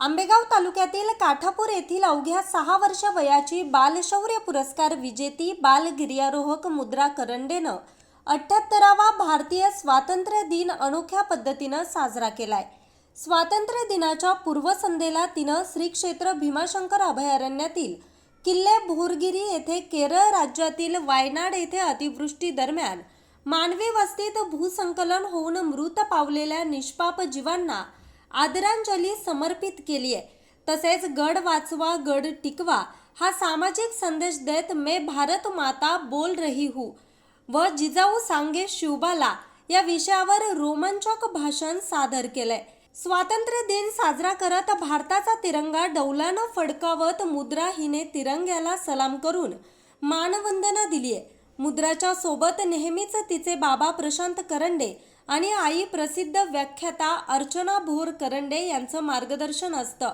आंबेगाव तालुक्यातील काठापूर येथील अवघ्या सहा वर्ष वयाची बालशौर्य पुरस्कार विजेती बाल गिर्यारोहक मुद्रा करंडेनं अठ्ठ्याहत्तरावा भारतीय स्वातंत्र्य दिन अनोख्या पद्धतीनं साजरा केलाय. स्वातंत्र्य दिनाच्या पूर्वसंध्येला तिनं श्री क्षेत्र भीमाशंकर अभयारण्यातील किल्ले भोरगिरी येथे केरळ राज्यातील वायनाड येथे अतिवृष्टी दरम्यान मानवी वस्तीत भूसंकलन होऊन मृत पावलेल्या निष्पाप जीवांना आदरांजली समर्पित केली आहे. तसेच गड वाचवा गड टिकवा हा सामाजिक संदेश देत मे भारत माता बोल रही हूँ. व जिजाऊ सांगे शिवबाला या विषयावर रोमांचक भाषण सादर केलंय. स्वातंत्र्य दिन साजरा करत भारताचा तिरंगा डौलानं फडकावत मुद्रा हिने तिरंग्याला सलाम करून मानवंदना दिली आहे मुद्राच्या सोबत नेहमीच तिचे बाबा प्रशांत करंडे आणि आई प्रसिद्ध व्याख्याता अर्चना भोर करंडे यांचं मार्गदर्शन असतं.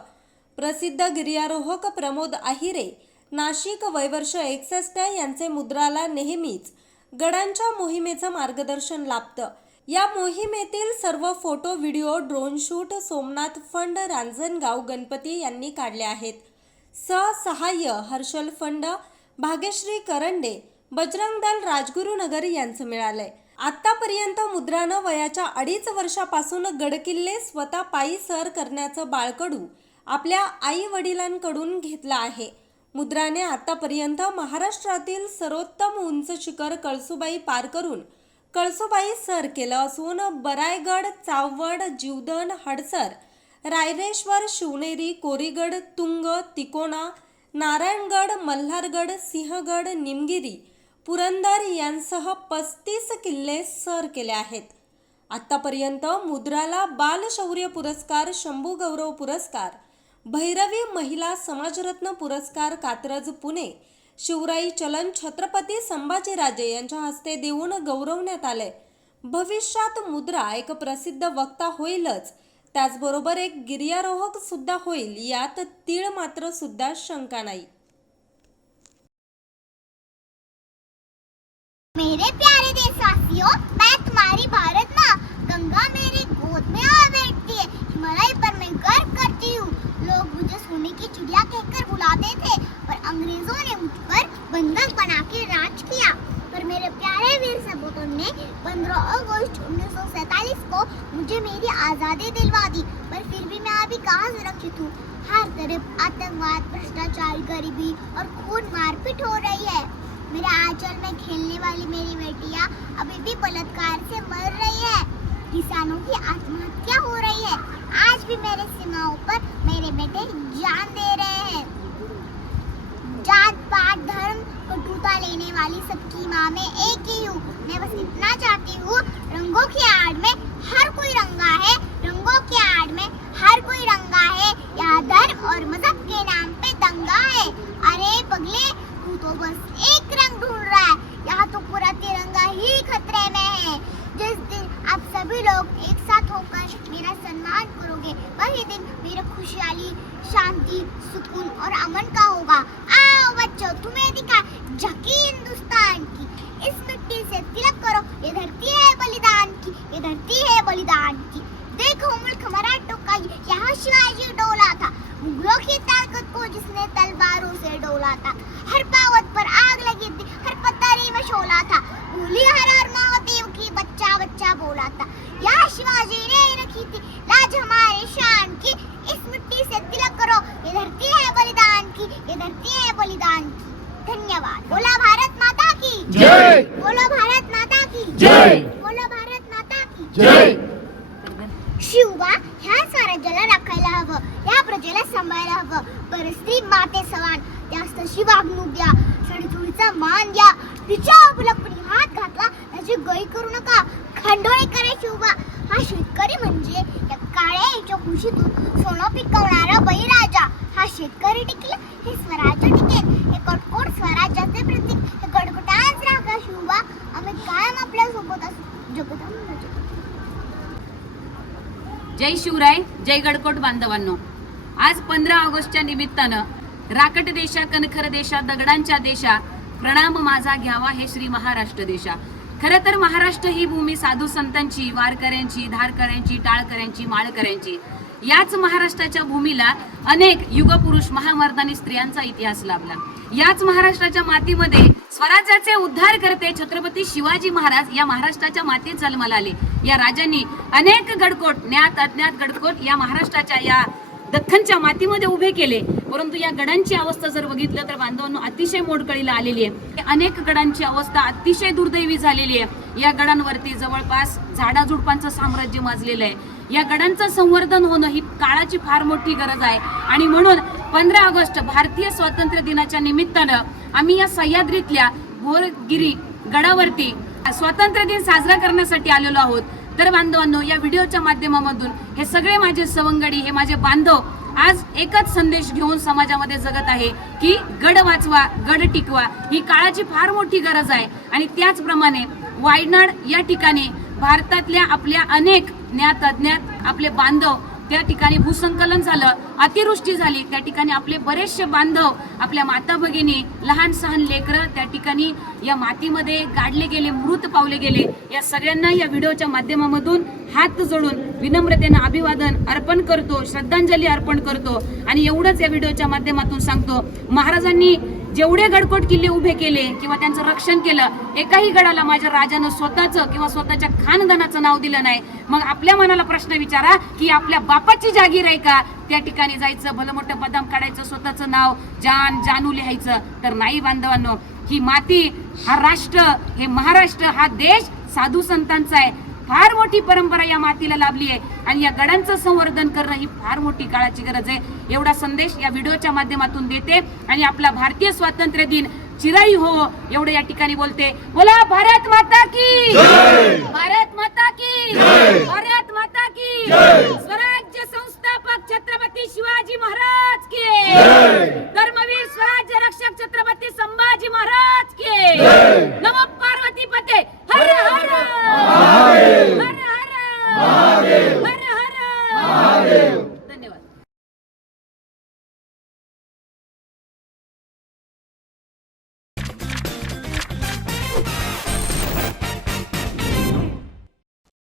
प्रसिद्ध गिर्यारोहक प्रमोद आहिरे नाशिक वयवर्ष एकसष्ट यांचे मुद्राला नेहमीच गडांच्या मोहिमेचं मार्गदर्शन लाभतं. या मोहिमेतील सर्व photo video drone shoot Somnath Phand Ranjangaon Ganpati यांनी काढले आहेत. सहसहाय्य हर्षल फंड भाग्यश्री करंडे बजरंग दल राजगुरुनगर यांचं मिळालंय. आतापर्यंत मुद्रानं वयाच्या अडीच वर्षापासून गडकिल्ले स्वतः पायी सर करण्याचं बाळकडू आपल्या आई वडिलांकडून घेतलं आहे. मुद्राने आतापर्यंत महाराष्ट्रातील सर्वोत्तम उंच शिखर कळसुबाई पार करून कळसुबाई सर केलं असून बरायगड चावड जीवदन हडसर रायरेश्वर शिवनेरी कोरीगड तुंग तिकोणा नारायणगड मल्हारगड सिंहगड निमगिरी पुरंदर यांसह पस्तीस किल्ले सर केले आहेत. आत्तापर्यंत मुद्राला बालशौर्य पुरस्कार शंभू गौरव पुरस्कार भैरवी महिला समाजरत्न पुरस्कार कात्रज पुणे शिवराई चलन छत्रपती संभाजीराजे यांच्या हस्ते देऊन गौरवण्यात आले. भविष्यात मुद्रा एक प्रसिद्ध वक्ता होईलच. त्याचबरोबर एक गिर्यारोहक सुद्धा होईल यात तीळ मात्र सुद्धा शंका नाही. मेरे प्यारे देशवासियों मैं तुम्हारी भारत माँ गंगा मेरी गोद में आ बैठती है। हिमालय पर मैं गर्व करती हूँ। लोग मुझे सोने की चिड़िया कहकर बुलाते थे पर अंग्रेजों ने मुझ पर बंधक बना के राज किया। पर मेरे प्यारे वीर सपूतों ने 15 अगस्त 1947 को मुझे मेरी आज़ादी दिलवा दी पर फिर भी मैं अभी कहाँ सुरक्षित हूँ? हर तरफ आतंकवाद भ्रष्टाचार गरीबी और खून मारपीट हो रही है। मेरे आंचल में खेलने वाली मेरी बेटिया अभी भी बलात्कार से मर रही है। किसानों की आत्महत्या हो रही है। आज भी मेरे सीमाओं पर मेरे बेटे जान दे रहे हैं। जात, पात, धर्म कटुता लेने वाली सबकी माँ में एक ही हूँ। मैं बस इतना चाहती हूँ रंगों की आड़ में हर कोई रंगा है रंगों की आड़ में हर कोई रंगा है यहाँ धर्म और मज़हब के नाम पे दंगा है अरे पगले तू तो बस एक रंग ढूंढ रहा है यहाँ तो पूरा तिरंगा ही खतरे में है जिस दिन आप सभी लोग एक साथ होकर मेरा सम्मान करोगे वही दिन मेरा खुशहाली, शांति, सुकून और अमन का होगा। आओ बच्चों, तुम्हें दिखा झकी हिंदुस्तान की। इस मिट्टी से तिलक करो, ये धरती है बलिदान की, ये धरती है बलिदान की। देखो मुल्क मराठों का यहाँ शिवाजी डोला था। मुगलों की ताकत को जिसने तलवारों से डोला था। हर पावत पर आग लगी थी, हर पत्थरी में शोला था। भूली हर जय। बोलो भारत माता की। जय। बोलो भारत माता की। जय। शिवबा ह्या स्वराज्याला राखायला हवं या प्रजेला सांभाळायला हवं. पर स्त्री माते समान त्यास तशी वागणूक द्या सडीचोळीचा मान द्या. तिच्या कुणी हात घातला त्याची गई करू नका. खंडोळे करे शिवबा. हा शेतकरी म्हणजे या काळ्या याच्या कुशीतून सोनं पिकवणारा बळीराजा. हा शेतकरी टिकला हे स्वराज्य टिकेल. हे कटकोट स्वराज्याचे प्रतीक हे कडकटाच राहा शिवबा आम्ही कायम आपल्यासोबत असू जगताम जय शिवराय जय गडकोट बांधवांनो. आज पंधरा ऑगस्टच्या निमित्तानं राकट देशा कणखर देशा दगडांच्या देशा प्रणाम माझा घ्यावा हे श्री महाराष्ट्र देशा. खरं तर महाराष्ट्र ही भूमी साधू संतांची वारकऱ्यांची धारकऱ्यांची टाळकऱ्यांची माळकऱ्यांची. याच महाराष्ट्राच्या भूमीला अनेक युगपुरुष महामर्दानी स्त्रियांचा इतिहास लाभला. याच महाराष्ट्राच्या मातीमध्ये स्वराज्याचे उद्धार करते छत्रपती शिवाजी महाराज या महाराष्ट्राच्या मातीत जन्माला आले. या राजांनी अनेक गडकोट ज्ञात अज्ञात गडकोट या महाराष्ट्राच्या या दख्खनच्या मातीमध्ये उभे केले. परंतु या गडांची अवस्था जर बघितलं तर बांधवांनो अतिशय मोडकळीला आलेली आहे. अनेक गडांची अवस्था अतिशय दुर्दैवी झालेली आहे. या गडांवरती जवळपास झाडाझुडपांचं साम्राज्य माजलेलं आहे. या गडांचं संवर्धन होणं ही काळाची फार मोठी गरज आहे. आणि म्हणून पंधरा ऑगस्ट भारतीय स्वातंत्र्य दिनाच्या निमित्तानं आम्ही या सह्याद्रीतल्या भोरगिरी गडावरती स्वातंत्र्य दिन साजरा करण्यासाठी आलेलो आहोत. तर बांधवांनो या व्हिडिओच्या माध्यमामधून हे सगळे माझे सवंगडी हे माझे बांधव आज एकच संदेश घेऊन समाजामध्ये जगत आहे की गड वाचवा गड टिकवा ही काळाची फार मोठी गरज आहे. आणि त्याचप्रमाणे वायनाड या ठिकाणी भारतातल्या आपल्या अनेक ज्ञात अज्ञात आपले बांधव त्या ठिकाणी भूसंकलन झालं अतिवृष्टी झाली. त्या ठिकाणी आपले बरेचसे बांधव आपल्या माता भगिनी लहान सहान लेकरं त्या ठिकाणी या मातीमध्ये गाडले गेले मृत पावले गेले. या सगळ्यांना या व्हिडिओच्या माध्यमामधून हात जोडून विनम्रतेनं अभिवादन अर्पण करतो श्रद्धांजली अर्पण करतो. आणि एवढंच या व्हिडिओच्या माध्यमातून सांगतो. महाराजांनी जेवढे गडकोट किल्ले उभे केले किंवा त्यांचं रक्षण केलं एकाही गडाला माझ्या राजानं स्वतःचं किंवा स्वतःच्या खानदानाचं नाव दिलं नाही. मग आपल्या मनाला प्रश्न विचारा की आपल्या बापाची जागीर आहे का? त्या ठिकाणी जायचं भलं मोठं बदाम काढायचं स्वतःचं नाव जान जानू लिहायचं. तर नाही बांधवांनो ही माती हा राष्ट्र हे महाराष्ट्र हा देश साधू संतांचा आहे. फार मोठी परंपरा या मातीला लाभली आहे. आणि या गडांचं संवर्धन करणं ही फार मोठी काळाची गरज आहे. एवढा संदेश या व्हिडिओच्या माध्यमातून देते. आणि आपला भारतीय स्वातंत्र्य दिन चिराई हो एवढं या ठिकाणी बोलते. बोला भारत माता की! भारत माता की! भारत माता की! महादेव